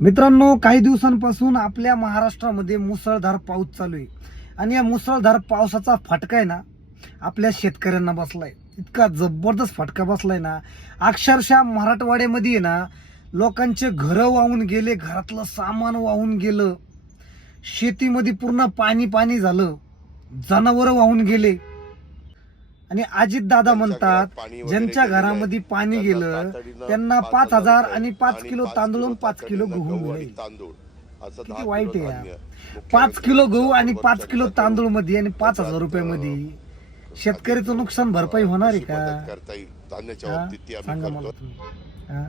मित्रांनो, काही दिवसांपासून आपल्या महाराष्ट्रामध्ये मुसळधार पाऊस चालू आहे आणि या मुसळधार पावसाचा फटका आहे ना आपल्या शेतकऱ्यांना बसलाय. इतका जबरदस्त फटका बसलाय ना, अक्षरशः मराठवाड्यामध्ये आहे ना लोकांचे घरं वाहून गेले, घरातलं सामान वाहून गेलं, शेतीमध्ये पूर्ण पाणी पाणी झालं, जनावरं वाहून गेले. आणि अजित दादा म्हणतात ज्यांच्या घरामध्ये पाणी गेलं त्यांना 5,000 आणि 5 किलो तांदूळ आणि 5 किलो गहू मिळेल. किती वाईट आहे यार. 5 किलो गहू आणि 5 किलो तांदूळ मध्ये आणि 5,000 रुपयामध्ये शेतकऱ्याचं नुकसान भरपाई होणार आहे का? सांगा मला तुम्ही.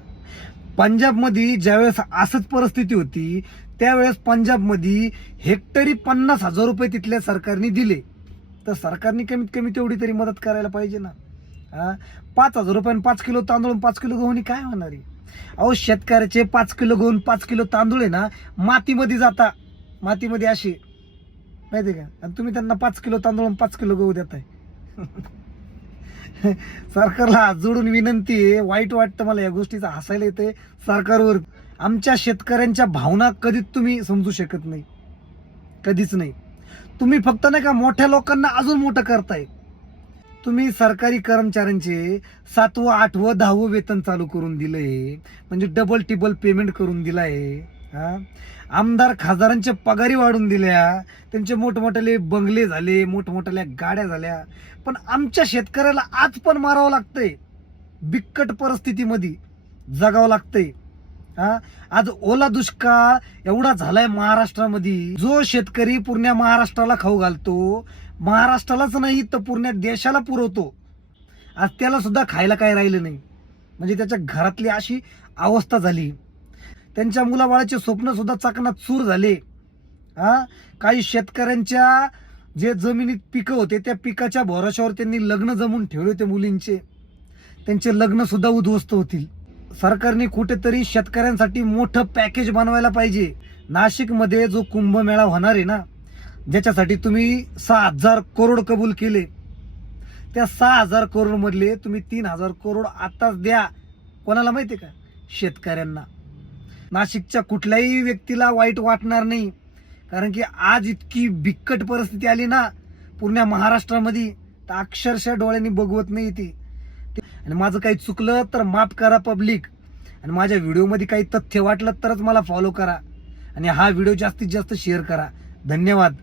पंजाब मध्ये ज्यावेळेस असंच परिस्थिती होती त्यावेळेस पंजाब मध्ये हेक्टरी 50,000 रुपये तिथल्या सरकारने दिले, तर सरकारने कमीत कमी तेवढी तरी मदत करायला पाहिजे ना. 5,000 रुपये 5 किलो तांदूळ 5 किलो गहूनी काय होणार आहे? अहो, शेतकऱ्याचे 5 किलो गहू 5 किलो तांदूळ आहे ना मातीमध्ये जाता, मातीमध्ये असे माहिती का, आणि तुम्ही त्यांना 5 किलो तांदूळ 5 किलो गहू देताय. सरकारला हात जोडून विनंती आहे. वाईट वाटतं मला या गोष्टीचा, हसायला येते सरकारवर. आमच्या शेतकऱ्यांच्या भावना कधीच तुम्ही समजू शकत नाही, कधीच नाही. तुम्ही फक्त नाही का मोठ्या लोकांना अजून मोठं करताय. तुम्ही सरकारी कर्मचाऱ्यांचे 7वं 8वं 10वं वेतन चालू करून दिलंय, म्हणजे डबल टिबल पेमेंट करून दिलाय. आमदार खासदारांच्या पगारी वाढून दिल्या, त्यांचे मोठमोठ्याले बंगले झाले, मोठमोठ्याल्या गाड्या झाल्या. पण आमच्या शेतकऱ्याला आज पण मारावं लागतंय, बिकट परिस्थितीमध्ये जगावं लागतंय. आज ओला दुष्काळ एवढा झालाय महाराष्ट्रामध्ये, जो शेतकरी पूर्ण महाराष्ट्राला खाऊ घालतो, महाराष्ट्रालाच नाही तर पूर्ण देशाला पुरवतो, आज त्याला सुद्धा खायला काय राहिलं नाही. म्हणजे त्याच्या घरातली अशी अवस्था झाली. त्यांच्या मुलाबाळाचे स्वप्न सुद्धा चकनात चूर झाले. काही शेतकऱ्यांच्या जे जमिनीत पिकं होते त्या पिकाच्या भरोशावर त्यांनी लग्न जमून ठेवले होते मुलींचे, त्यांचे लग्न सुद्धा उद्ध्वस्त होतील. सरकारने कुठेतरी शेतकऱ्यांसाठी मोठं पॅकेज बनवायला पाहिजे. नाशिकमध्ये जो कुंभमेळा होणार आहे ना, ज्याच्यासाठी तुम्ही 6,000 करोड कबूल केले, त्या 6,000 करोड मधले तुम्ही 3,000 करोड आताच द्या. कोणाला माहितीये का? शेतकऱ्यांना. नाशिकच्या कुठल्याही व्यक्तीला वाईट वाटणार नाही, कारण की आज इतकी बिकट परिस्थिती आली ना पूर्ण महाराष्ट्रामध्ये, तर अक्षरशः डोळ्यांनी बघवत नाही ती. आणि माझं काही चुकलं तर माफ करा पब्लिक, आणि माझ्या व्हिडिओमध्ये काही तथ्य वाटलं तरच मला फॉलो करा, आणि हा व्हिडिओ जास्तीत जास्त शेअर करा. धन्यवाद.